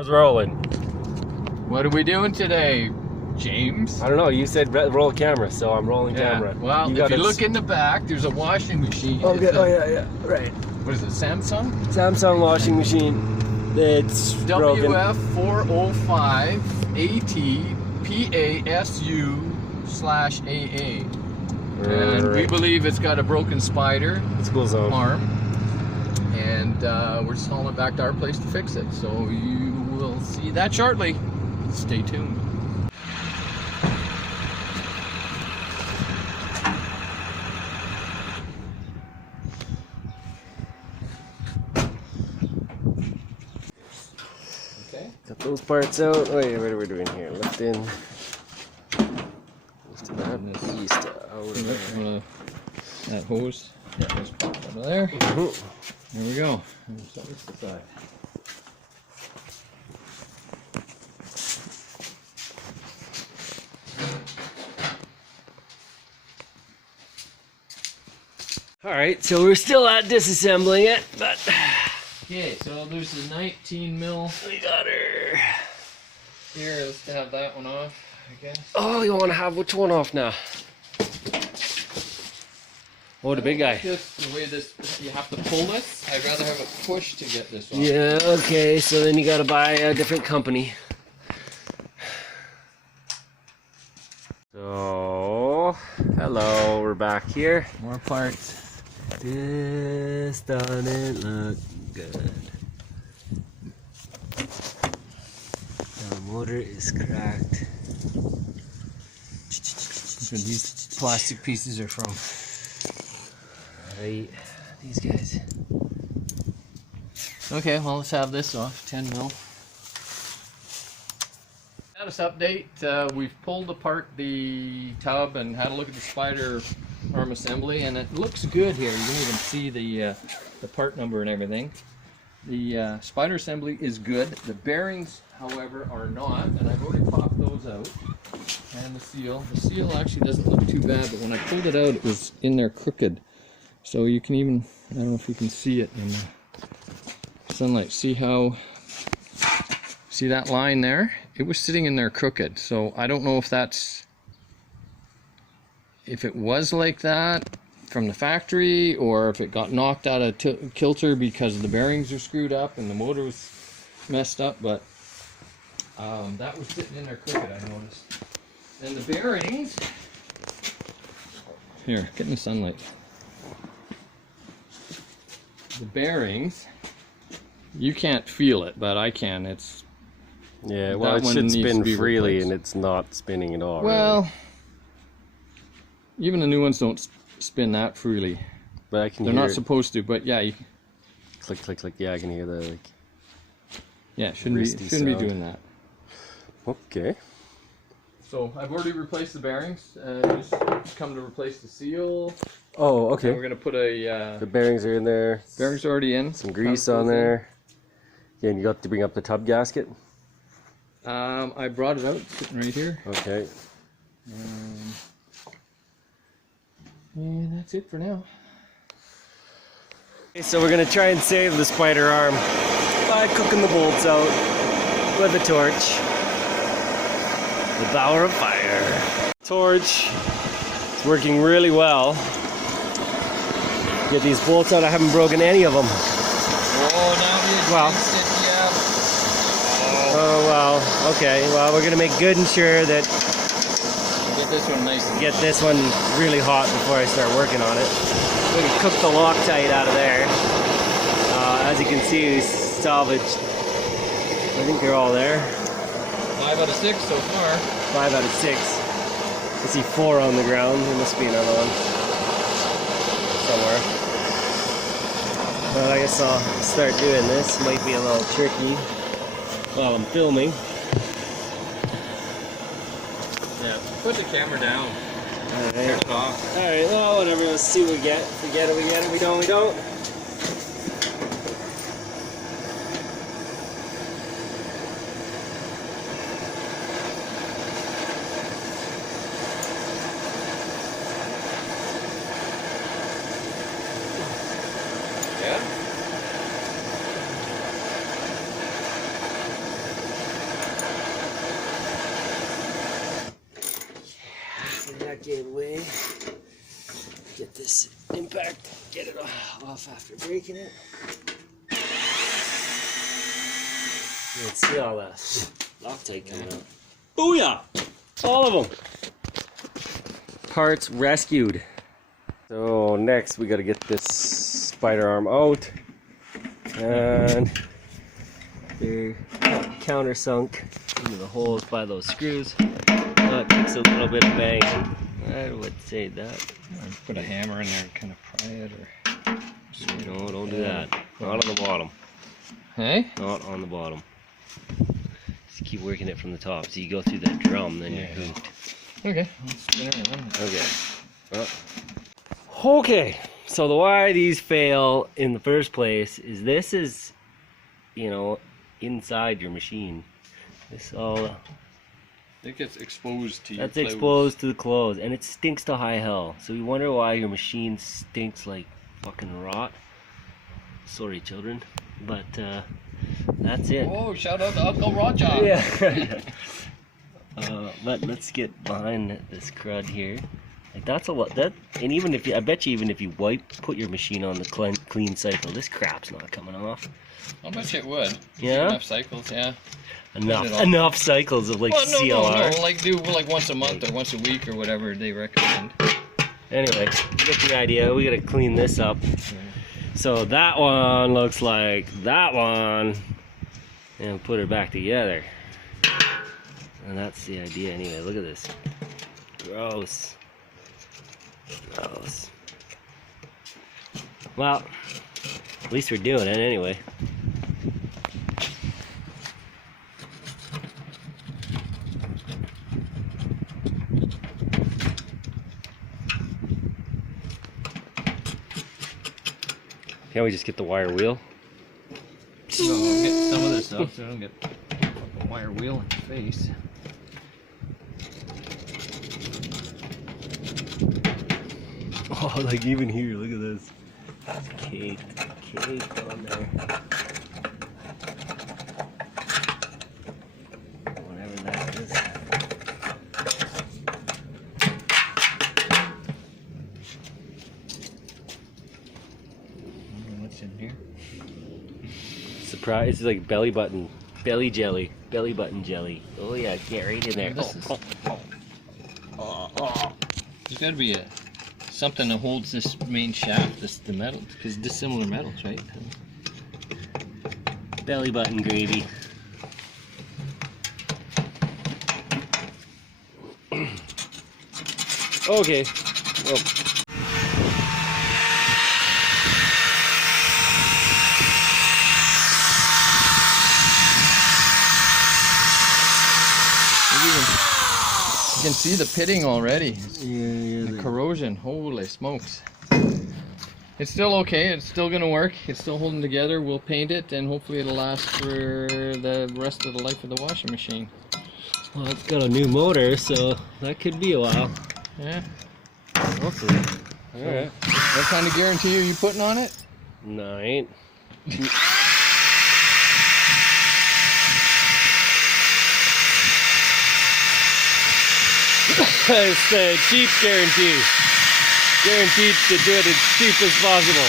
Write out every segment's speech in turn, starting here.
Camera's rolling. What are we doing today, James? I don't know. You said roll camera, so I'm rolling camera. Well, if you look in the back, there's a washing machine. Okay. Yeah. Right. What is it, Samsung? Samsung washing machine. It's broken. WF405 ATPASU/AA. And we believe it's got a broken spider It's a cool zone. arm. And we're just hauling it back to our place to fix it. So you will see that shortly. Stay tuned. Okay. Got those parts out. Wait, what are we doing here? Lift in. Lift it up. East out. That hose. Yeah, just pop out of there. There we go. There's the side. All right, so we're still at disassembling it, but Okay, so there's the 19 mil. we got her. Here, let's have that one off, I guess. Oh, you want to have which one off now? Oh, the big guy. Just the way this, you have to pull this. I'd rather have it pushed to get this off. Yeah, okay, so then you gotta buy a different company. So, hello, we're back here. More parts. This doesn't look good. The motor is cracked. That's where these plastic pieces are from. Right, these guys. Okay, well, let's have this off. 10 mil. Status update. We've pulled apart the tub and had a look at the spider arm assembly, and it looks good here. You can even see the part number and everything. The spider assembly is good. The bearings, however, are not, and I've already popped those out. And the seal. The seal actually doesn't look too bad, but when I pulled it out, it was in there crooked. So you can even, I don't know if you can see it in the sunlight. See that line there? It was sitting in there crooked. So I don't know if it was like that from the factory, or if it got knocked out of kilter because the bearings are screwed up and the motor was messed up, but that was sitting in there crooked, I noticed. And the bearings, here, get in the sunlight. The bearings, you can't feel it, but I can. It's Yeah, well, it should spin freely, and it's not spinning at all. well, really. Even the new ones don't spin that freely. But I can They're hear not it. supposed to, but yeah, you, Click, click, click. Yeah, I can hear the like. yeah, shouldn't Wristy be sound. doing that. Okay. So I've already replaced the bearings. Just come to replace the seal. Oh, And okay. we're gonna put a The bearings are in there. bearings already in. Some grease on there. Yeah, and you got to bring up the tub gasket. I brought it out, sitting right here. Okay. And that's it for now. Okay, so we're gonna try and save the spider arm by cooking the bolts out with a torch. The power of fire. Torch is working really well. Get these bolts out. I haven't broken any of them. Oh, now we Well. advanced it, yeah. Oh well. Okay. Well, we're gonna make good and sure that Get this one nice and get this one really hot before I start working on it. We can cook the Loctite out of there. As you can see, we salvaged. I think they're all there. 5 out of 6 so far. 5 out of 6. I see 4 on the ground. There must be another one somewhere. Well, I guess I'll start doing this. Might be a little tricky while I'm filming. Yeah, put the camera down. Alright. Turn it off. Alright, well, whatever. Let's see what we get. If we get it, we get it. We don't, we don't. back the other way. Get this impact, get it off after breaking it. Let's see all that Loctite coming out. Booyah! All of them. Parts rescued. So next we got to get this spider arm out, and they're countersunk into the holes by those screws. That takes a little bit of banging. I would say that. Put a hammer in there and kind of pry it, or No, don't do that. Not on the bottom. hey? Not on the bottom. Just keep working it from the top. So you go through that drum, then you're hooked. Okay. I'll spin it around. Okay. Okay. So the why these fail in the first place is this is, you know, inside your machine. This all It gets exposed to your that's clothes. exposed to the clothes, and it stinks to high hell. So you wonder why your machine stinks like fucking rot. Sorry, children, but that's it. Oh, shout out to Uncle Roger. Yeah. But let's get behind this crud here. Like that's a lot. That, and even if you, I bet you, even if you put your machine on the clean cycle, this crap's not coming off. I'll bet you it would. Yeah. Enough cycles, yeah. Enough cycles of like Well, no, CLR. no, like do like once a month or once a week or whatever they recommend. Anyway, you get the idea. We gotta clean this up. So that one looks like that one, and put it back together. And that's the idea. Anyway, look at this. Gross. Gross. Well, at least we're doing it anyway. Can't we just get the wire wheel? No, I'll get some of this stuff so I don't get a wire wheel in the face. Oh, like even here, look at this. It's caked on there. Whatever that is. What's in here? Surprise! It's like belly button jelly. Oh yeah, get right in there. This is- There's got to be something that holds this main shaft, the metal, because dissimilar metals, right? Belly button gravy. Okay. Well. You can see the pitting already. Yeah, The corrosion, holy smokes. It's still okay, it's still gonna work, it's still holding together. We'll paint it and hopefully it'll last for the rest of the life of the washing machine. Well, it's got a new motor, so that could be a while. Yeah. Hopefully. Alright. What kind of guarantee are you putting on it? 9. It's the cheap guarantee. Guaranteed to do it as cheap as possible.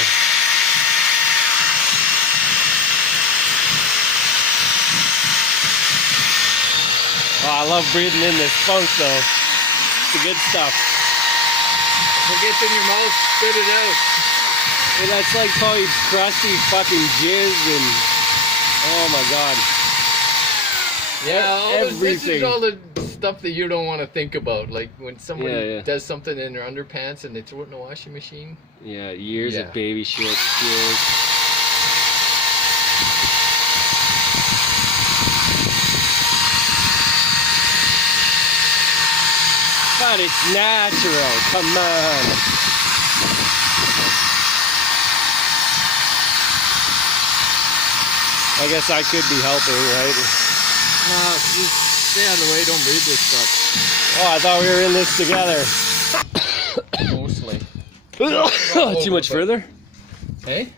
Oh, I love breathing in this funk though. It's the good stuff. If it gets in your mouth, spit it out. And that's like probably crusty fucking jizz and oh my god. Yeah, this everything. is all the stuff that you don't want to think about. Like when somebody Yeah. does something in their underpants and they throw it in the washing machine. Yeah, years Yeah. of baby shit. Years. But it's natural, come on. I guess I could be helping, right? No, just stay out of the way, don't read this stuff. Oh, I thought we were in this together. Mostly. Too much further? Hey?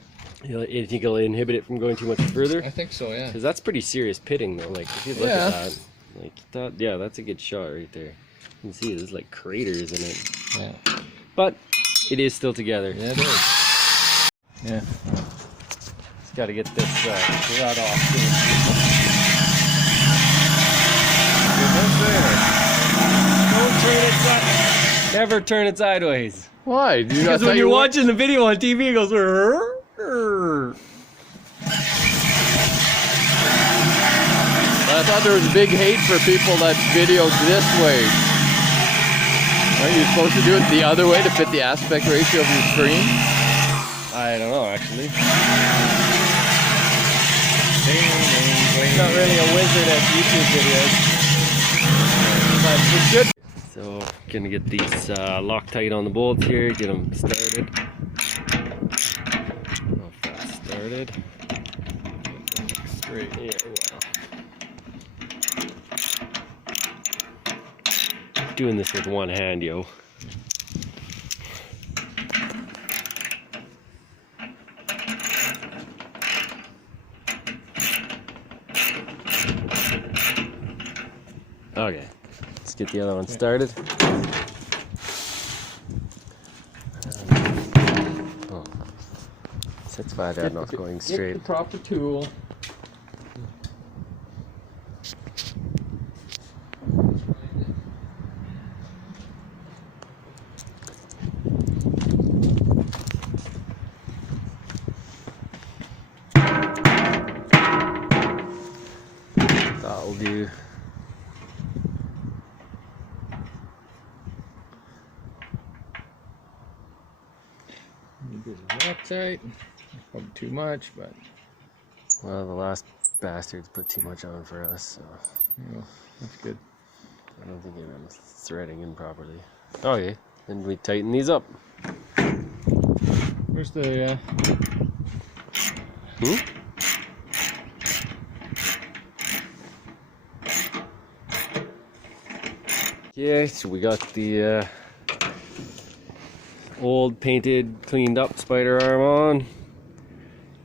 You think it'll inhibit it from going too much further? I think so, yeah. Because that's pretty serious pitting though. Like if you look Yeah. at that, like that, yeah, that's a good shot right there. You can see there's like craters in it. Yeah. But it is still together. Yeah, it is. Yeah. Just got to get this rod off. Don't turn it sideways. Never turn it sideways. Why? Because when you're watching the video on TV, it goes. I thought there was big hate for people that videoed this way. Aren't you supposed to do it the other way to fit the aspect ratio of your screen? I don't know, actually. Not really a wizard at YouTube videos. But it's good. So, gonna get these Loctite on the bolts here, get them started. How fast started. Great. Yeah, well. Doing this with one hand, yo. Okay, let's get the other one started. Oh, that's why they're not going straight. Get the proper tool. That'll do. Loctite. Probably too much, but Well, the last bastards put too much on for us, so yeah, that's good. I don't think I'm threading in properly. Okay, then we tighten these up. Where's the Okay, so we got the old painted, cleaned up spider arm on.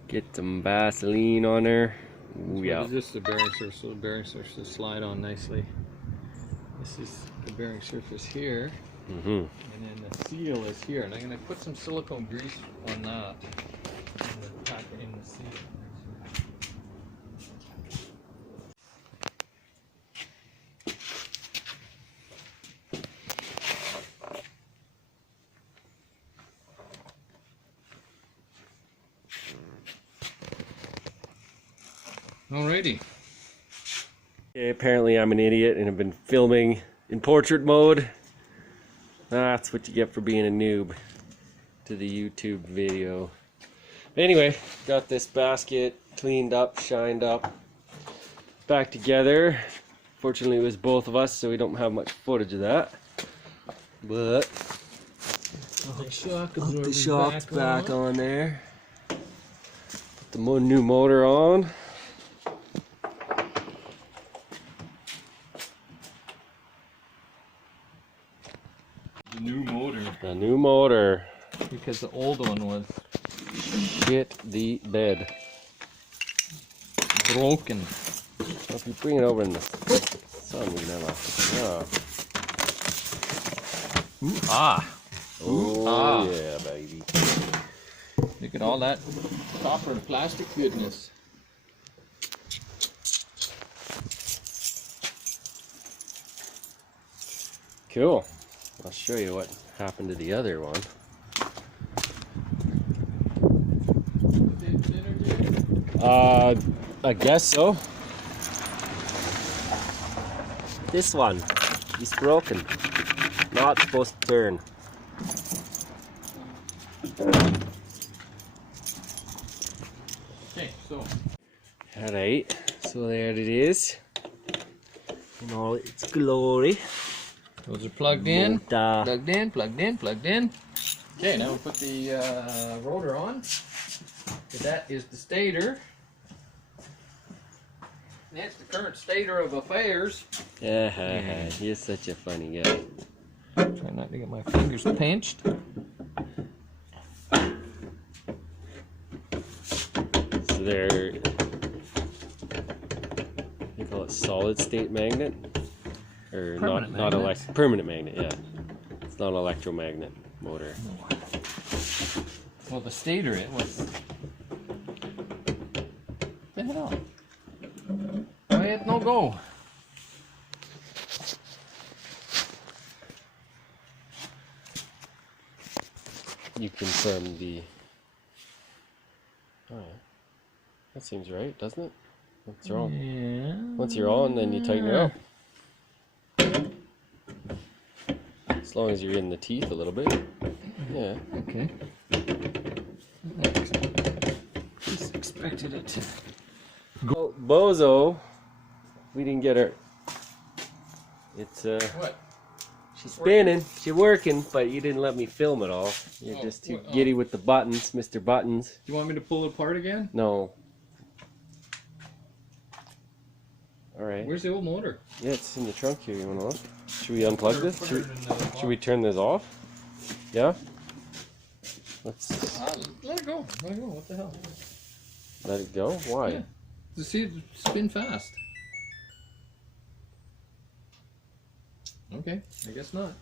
Get some Vaseline on there. Ooh, yeah. This is the bearing surface, so the bearing surface will slide on nicely. This is the bearing surface here, and then the seal is here. And I'm going to put some silicone grease on that and then pack it in the seal. Alrighty. Okay, apparently I'm an idiot and have been filming in portrait mode. That's what you get for being a noob to the YouTube video. Anyway, got this basket cleaned up, shined up, back together. Fortunately it was both of us, so we don't have much footage of that. But put the shock's back on there. Put the new motor on. The new motor. The new motor. Because the old one was Shit the bed. broken. Well, if you bring it over in the sun, we never. Oh yeah, baby. Look at all that copper and plastic goodness. Cool. I'll show you what happened to the other one. I guess so. This one is broken. Not supposed to turn. Okay, so Alright, so there it is. In all its glory. those are plugged in. Motor. Plugged in, plugged in, plugged in. Okay, now we'll put the rotor on. So that is the stator. That's the current stator of affairs. You're such a funny guy. Try not to get my fingers pinched. So they call it solid state magnet. Or Permanent not magnet. permanent magnet, yeah. It's not an electromagnet motor. Well, the stator it was. The hell? Why it no go? You confirm the. Oh, yeah. That seems right, doesn't it? What's wrong? Yeah. Once you're on, then you tighten it up. As long as you're in the teeth a little bit. Yeah. Okay. Just expected it to. Well, Bozo, we didn't get her. It's What? she's spinning, she's working, but you didn't let me film it all. You're just too giddy with the buttons, Mr. Buttons. Do you want me to pull it apart again? No. All right. Where's the old motor? Yeah, it's in the trunk here. You wanna look? Should we unplug this? Should we turn this off? Yeah. Let's Let it go. Let it go. What the hell? let it go. Why? Yeah. To see it spin fast. Okay, I guess not.